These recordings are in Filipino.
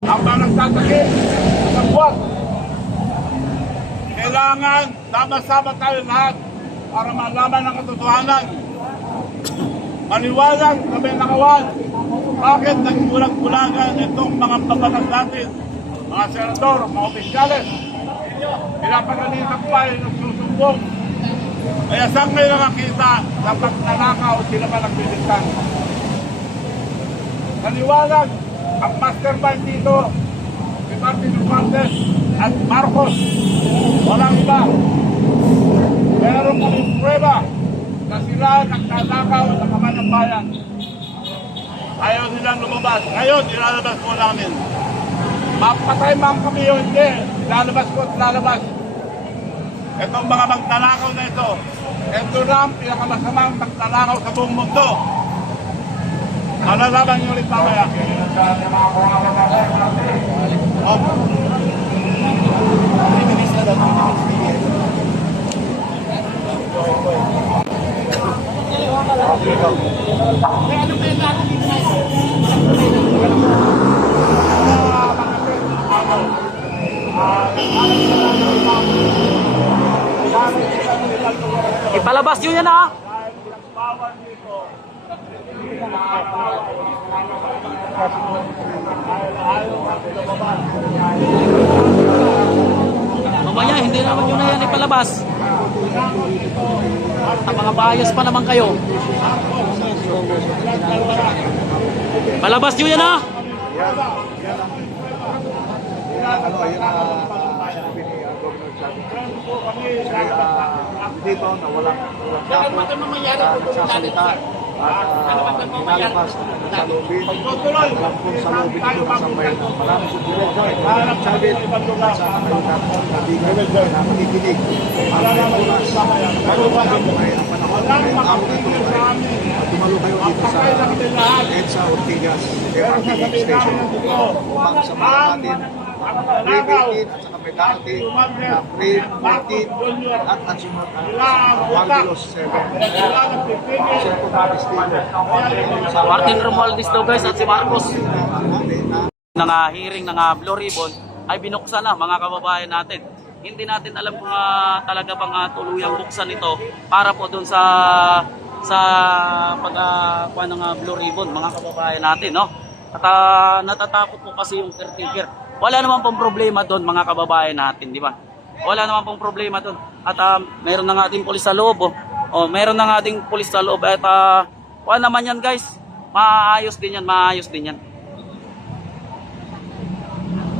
Ang mga nagtatakip sa buwan. Kailangan sama-sama tayo lahat para malaman ang katotohanan. Maliwanag na may nakawan. Bakit nagbulag-bulagan itong mga babatas natin, mga senador, mga opisyales? Pinapagalitan pa yung nagsusumbong. Kaya saan kayo nakakita na pagnanakaw sila pa nagbilitan? Maliwanag ang mastermind dito, si Martin Romualdez at Marcos. Walang iba. Meron kami prueba na sila nagtanakaw sa kamay ng bayan. Ayaw nilang lumabas. Ngayon, ilalabas ko namin. Mapatay man kami o hindi, lalabas ko at lalabas. Itong mga magtanakaw na ito na ang pinakamasamang magtanakaw sa buong mundo. Malalaman nyo ulit mamaya. Ipalabas nyo yan ha. Mamaya, hindi naman nyo na yan ipalabas. Ang mga bias pa naman kayo. Palabas nyo yan ha. Dito na walang nagsasalita at nilalabas sa lobby. Alam kong sa lobby dito sa bayan na marami sabit sa kanilang kaibigan na makikinig. Ang Pilipinas, marunong ay ang panahon ay tao na ito at tumalo kayo dito sa EDSA Ortigas MRT Station upang samahan natin pre-15 at saka may darating na pre-14 at ang sunod Marvelos 7. Martin Romualdez daw guys at si Marcos. Nang hearing ng Blue Ribbon ay binuksan na mga kababayan natin. Hindi natin alam kung talaga bang tuluyang buksan ito para po doon sa pagkuha ng Blue Ribbon mga kababayan natin, no? At natatakot po kasi yung caretaker. Wala naman pong problema doon mga kababayan natin, di ba? Wala naman pong problema doon. At meron na nga ating pulis sa loob. Meron na nga ating pulis sa loob. At wala naman yan guys. Maayos din yan, maayos din yan.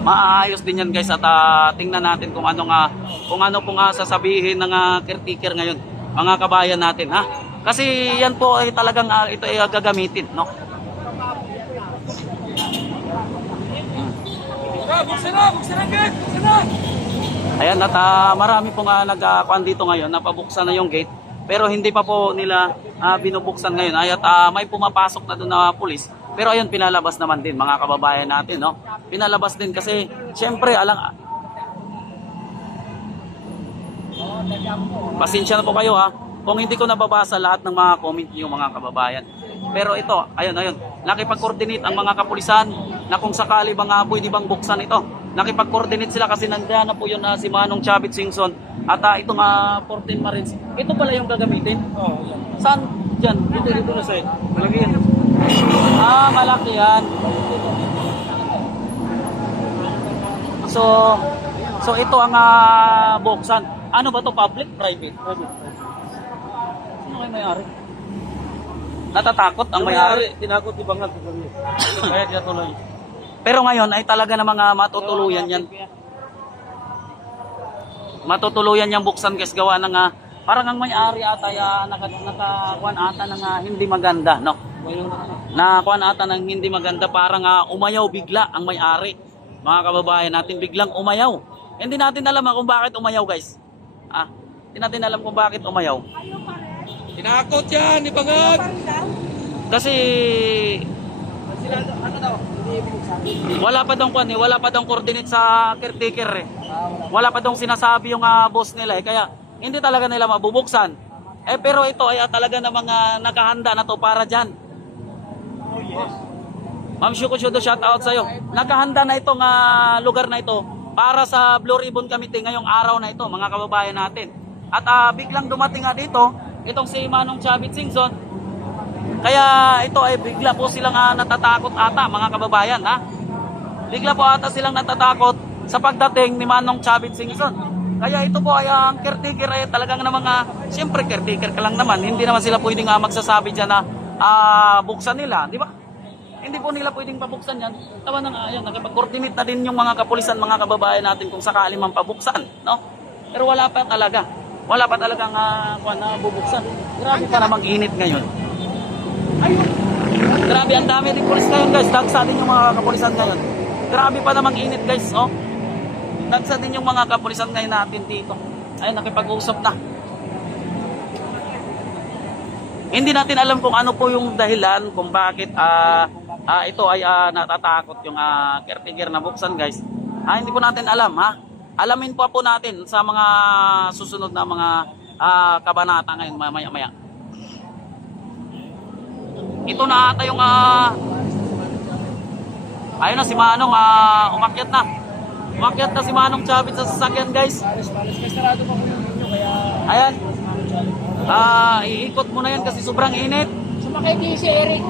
Maayos din yan guys. At tingnan natin kung ano pong sasabihin ng caretaker ngayon. Mga kabayan natin, ha? Kasi yan po ay talagang ito ay gagamitin, no? Ayan, at marami pong nagkuhan dito ngayon, napabuksan na yung gate, pero hindi pa po nila binubuksan ngayon. At may pumapasok na doon na pulis, pero ayun, pinalabas naman din mga kababayan natin, no? Pinalabas din kasi, syempre, pasensya na po kayo ha, kung hindi ko nababasa lahat ng mga comment niyo mga kababayan. Pero ito, ayun, nakipag-coordinate ang mga kapulisan na kung sakali bang pwede bang buksan ito. Nakipag-coordinate sila kasi nandiyan na po yun si Manong Chavit Singson at itong 14 Marines. Ito pala yung gagamitin? Oo. Saan? Diyan? Dito na sa'yo. Malaki yan. Malaki yan. So ito ang buksan. Ano ba to? Public? Private? Private. Sino kayo may-ari? Natatakot ang may-ari. Tinakot ibangat. Kaya tinatuloy. Pero ngayon ay talaga namang matutuluyan yan. Matutuluyan yung buksan kasi gawa ng parang ang may-ari ata nakakuan ata ng hindi maganda, no? Nakakuan ata ng hindi maganda, parang umayaw bigla ang may-ari. Mga kababayan natin biglang umayaw. Hindi natin alam kung bakit umayaw, guys. Hindi natin alam kung bakit umayaw. Tinakot yan, ibangat. Kasi wala pa daw coordinate sa caretaker eh. Wala pa daw sinasabi yung boss nila eh. Kaya hindi talaga nila mabubuksan. Pero ito ay talaga namang nakahanda na to para dyan. Oh yes. Ma'am Shuko Shudo, shout out sa'yo. Nakahanda na itong lugar na ito para sa Blue Ribbon Committee ngayong araw na ito, mga kababayan natin. At biglang dumating nga dito, itong si Manong Chavit Singson. Kaya ito ay bigla po silang natatakot ata, mga kababayan. Bigla po ata silang natatakot sa pagdating ni Manong Chavit Singson. Kaya ito po ay ang caretaker ay talagang na siyempre caretaker ka lang naman. Hindi naman sila pwedeng magsasabi dyan na buksan nila, di ba? Hindi po nila pwedeng pabuksan yan. Tawa na nga, nakipag-coordinate na din yung mga kapulisan, mga kababayan natin kung sakali man pabuksan, no? Pero wala pa talaga. Wala pa talagang bubuksan. Grabe pa namang init ngayon. Ayun. Grabe, ang dami din pulis ngayon, guys. Dagsa din yung mga kapulisan ngayon. Grabe pa namang init, guys, oh. Dagsa din yung mga kapulisan ngayon natin dito. Ay, nakipag-usap na. Hindi natin alam kung ano po yung dahilan kung bakit ito ay natatakot yung caretaker na buksan, guys. Hindi po natin alam, ha. Alamin po natin sa mga susunod na mga kabanata ngayon maya-maya. Ito na ata yung ayun na si Manong umakyat na. Umakyat na si Manong Chavit sa sasakyan, guys. Ayan. Iikot mo na yan kasi sobrang init. Sumakay din si Eric.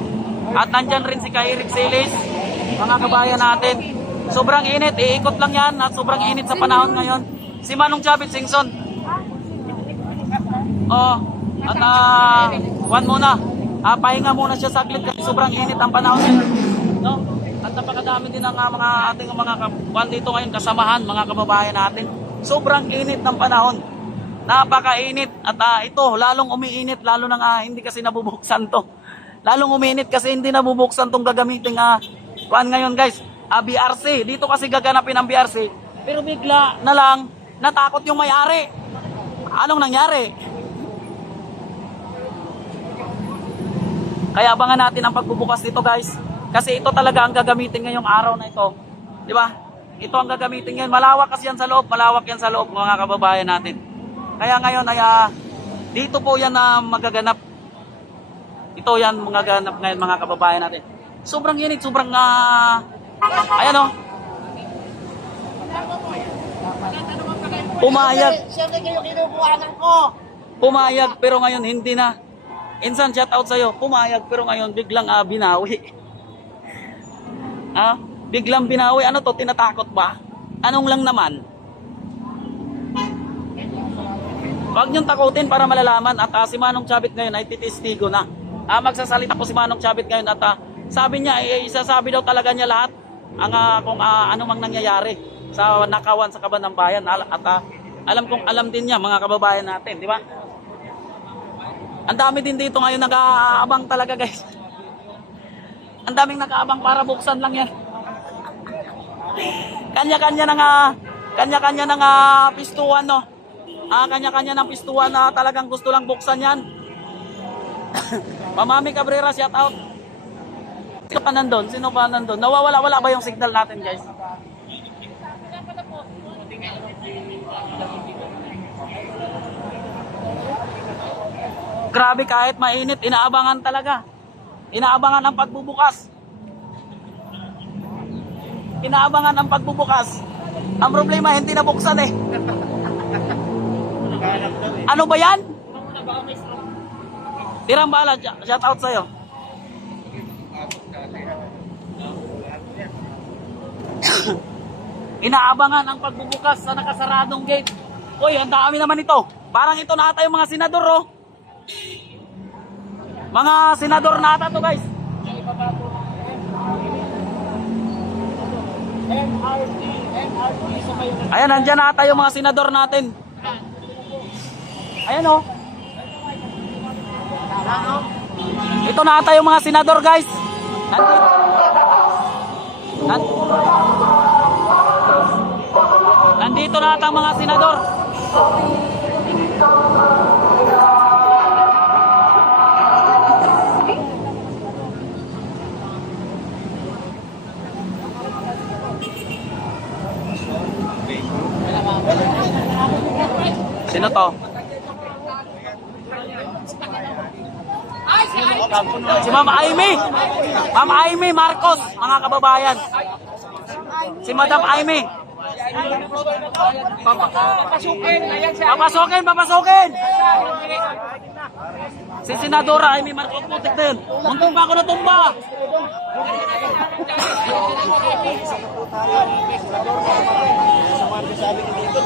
At nandyan rin si Eric Silis, mga kabayan natin. Sobrang init, iikot lang yan at sobrang init sa panahon ngayon. Si Manong Chavit Singson. At one muna. Pahinga muna siya saglit kasi sobrang init ang panahon ngayon. No? At napakadami din ang mga ating mga kapuan dito ngayon, kasamahan, mga kababayan natin. Sobrang init ng panahon. Napakainit at ito lalong umiinit lalo nang hindi kasi nabubuksan to. Lalong umiinit kasi hindi nabubuksan tong gagamiting kuan ngayon, guys. BRC. Dito kasi gaganapin ang BRC. Pero bigla na lang natakot yung may-ari. Anong nangyari? Kaya abangan natin ang pagbubukas nito, guys. Kasi ito talaga ang gagamitin ngayong araw na ito. Di ba? Ito ang gagamitin ngayon. Malawak kasi yan sa loob. Malawak yan sa loob, mga kababayan natin. Kaya ngayon ay dito po yan na magaganap. Ito yan magaganap ngayon, mga kababayan natin. Sobrang init, sobrang ayan o. Pumayag. Siyempre kayo kinukuhanan ko. Pumayag pero ngayon hindi na. Insan, shout out sa'yo. Pumayag pero ngayon biglang binawi. Biglang binawi. Ano to? Tinatakot ba? Anong lang naman? Huwag niyong takutin para malalaman at si Manong Chavit ngayon ay titistigo na. Magsasalita po si Manong Chavit ngayon at sabi niya, isasabi daw talaga niya lahat kung ano mang nangyayari sa nakawan sa Kaban ng Bayan. At alam din niya, mga kababayan natin, di ba? Ang dami din dito ngayon nag-aabang talaga, guys. Ang daming nag-aabang para buksan lang yan. Kanya-kanya ng pistuan, no? Kanya-kanya ng pistuan na talagang gusto lang buksan yan. Mamami Cabrera, shout out. Sino pa nandun? Nawawala-wala ba yung signal natin, guys? Grabe, kahit mainit, inaabangan talaga. Inaabangan ang pagbubukas. Inaabangan ang pagbubukas. Ang problema, hindi nabuksan eh. Ano ba yan? Tirang bala, shout out sa'yo. Inaabangan ang pagbubukas sa nakasaradong gate. Uy, ang dami naman ito. Parang ito na ata yung mga senador, oh. Mga senador na ata to, guys. Ayan, nandyan na ata yung mga senador natin. Ayan, oh. Ito na ata yung mga senador, guys. Nandito na ata ang mga senador. Sino to? Ay, Si Ma'am Amy. Ma'am Amy Marcos, mga kababayan. Si Madam Amy. Papasukin, papasukin. Si Senadora Amy Marcos, putik na yun. Muntung pa ako natumba. Sa mga sabi ni Tito,